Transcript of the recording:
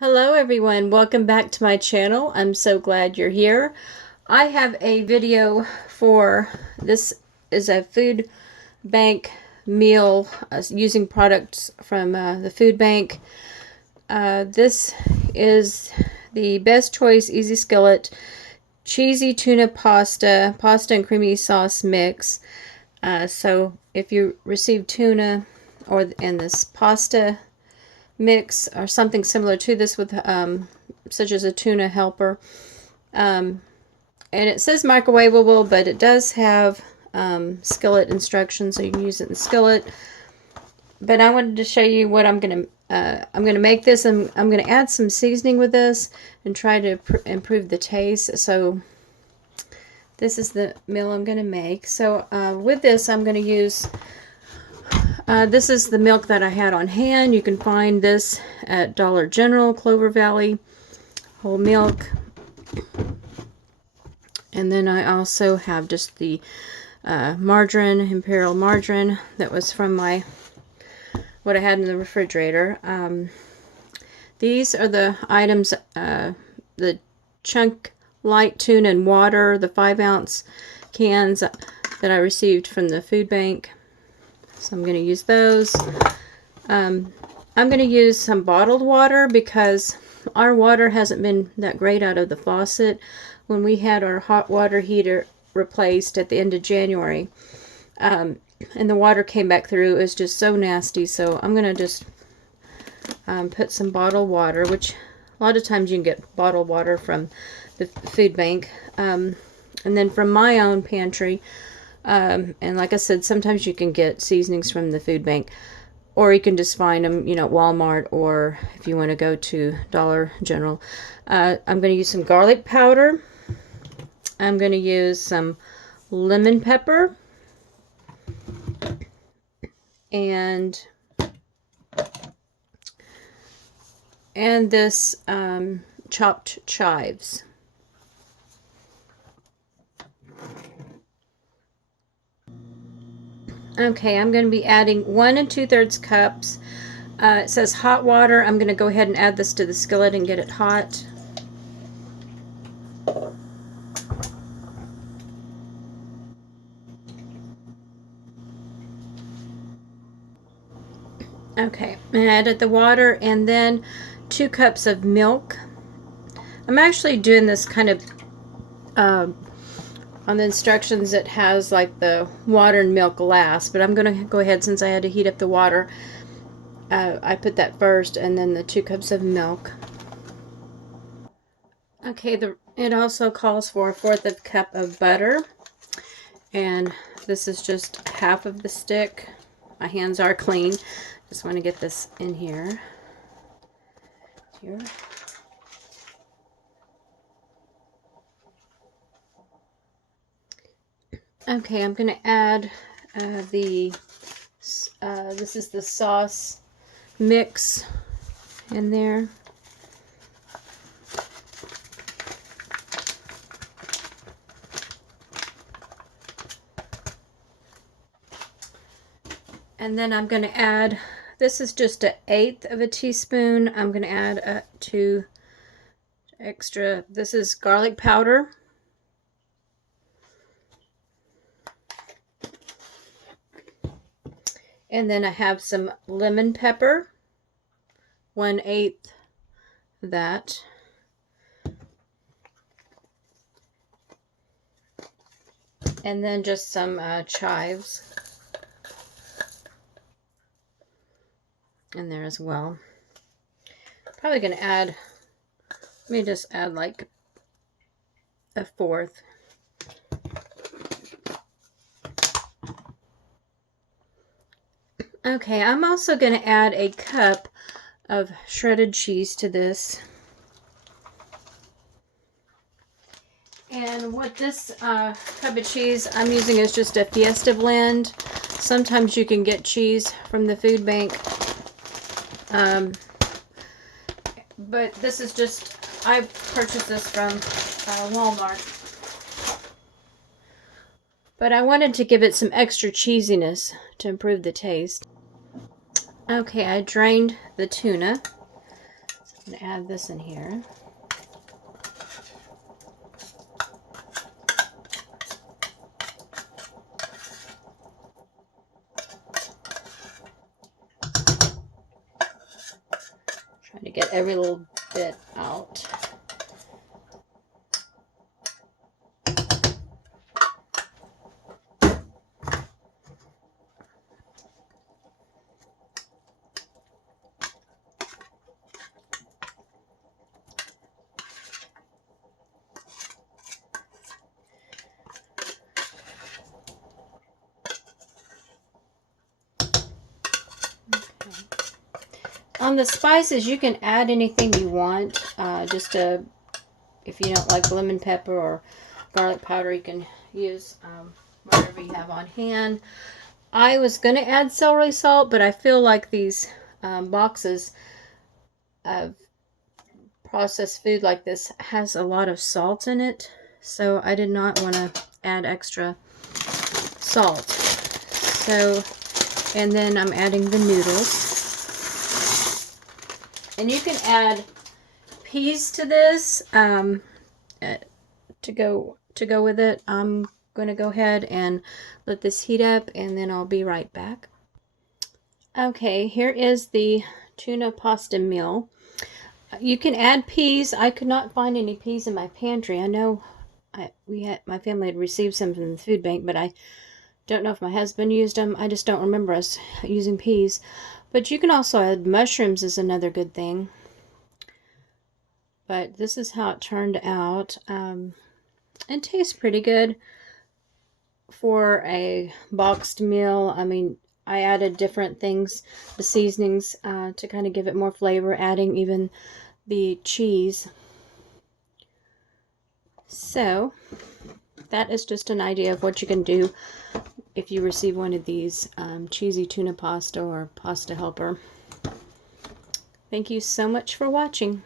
Hello everyone, welcome back to my channel. I'm so glad you're here. I have a video for this is a food bank meal using products from the food bank. This is the Best Choice Easy Skillet cheesy tuna pasta and creamy sauce mix. So if you receive tuna in this pasta mix or something similar to this with such as a tuna helper, and it says microwavable, but it does have skillet instructions, so you can use it in skillet. But I wanted to show you what I'm gonna make this, and I'm gonna add some seasoning with this and try to improve the taste. So this is the meal I'm gonna make. So with this I'm gonna use this is the milk that I had on hand. You can find this at Dollar General, Clover Valley, whole milk. And then I also have just the margarine, Imperial margarine, that was from what I had in the refrigerator. These are the items, the chunk light tuna and water, the 5-ounce cans that I received from the food bank. So I'm going to use those. I'm going to use some bottled water because our water hasn't been that great out of the faucet. When we had our hot water heater replaced at the end of January, and the water came back through, it was just so nasty. So I'm going to just put some bottled water, which a lot of times you can get bottled water from the food bank, and then from my own pantry. And like I said, sometimes you can get seasonings from the food bank, or you can just find them, at Walmart, or if you want to go to Dollar General. I'm going to use some garlic powder. I'm going to use some lemon pepper and this chopped chives. Okay, I'm going to be adding 1 2/3 cups. It says hot water. I'm going to go ahead and add this to the skillet and get it hot. Okay, I added the water and then 2 cups of milk. I'm actually doing this kind of on the instructions. It has like the water and milk last, but I'm going to go ahead, since I had to heat up the water, I put that first, and then the 2 cups of milk. Okay, it also calls for 1/4 cup of butter, and this is just half of the stick. My hands are clean. Just want to get this in here. Okay, I'm going to add this is the sauce mix in there. And then I'm going to add, this is just 1/8 of a teaspoon. I'm going to add 2 extra, this is garlic powder. And then I have some lemon pepper, 1/8 that. And then just some chives in there as well. Probably going to add, let me just add like 1/4. Okay, I'm also going to add a cup of shredded cheese to this. And what this cup of cheese I'm using is just a Fiesta blend. Sometimes you can get cheese from the food bank. But this is just, I purchased this from Walmart. But I wanted to give it some extra cheesiness to improve the taste. Okay, I drained the tuna. I'm going to add this in here. Trying to get every little bit out. On the spices, you can add anything you want. If you don't like lemon pepper or garlic powder, you can use whatever you have on hand. I was going to add celery salt, but I feel like these boxes of processed food like this has a lot of salt in it, so I did not want to add extra salt. So, and then I'm adding the noodles. And you can add peas to this to go with it. I'm going to go ahead and let this heat up, and then I'll be right back. Okay, here is the tuna pasta meal. You can add peas. I could not find any peas in my pantry. I know my family had received some from the food bank, but I don't know if my husband used them. I just don't remember us using peas. But you can also add mushrooms is another good thing. But this is how it turned out. It tastes pretty good for a boxed meal. I mean, I added different things, the seasonings, to kind of give it more flavor, adding even the cheese. So that is just an idea of what you can do if you receive one of these cheesy tuna pasta or pasta helper. Thank you so much for watching.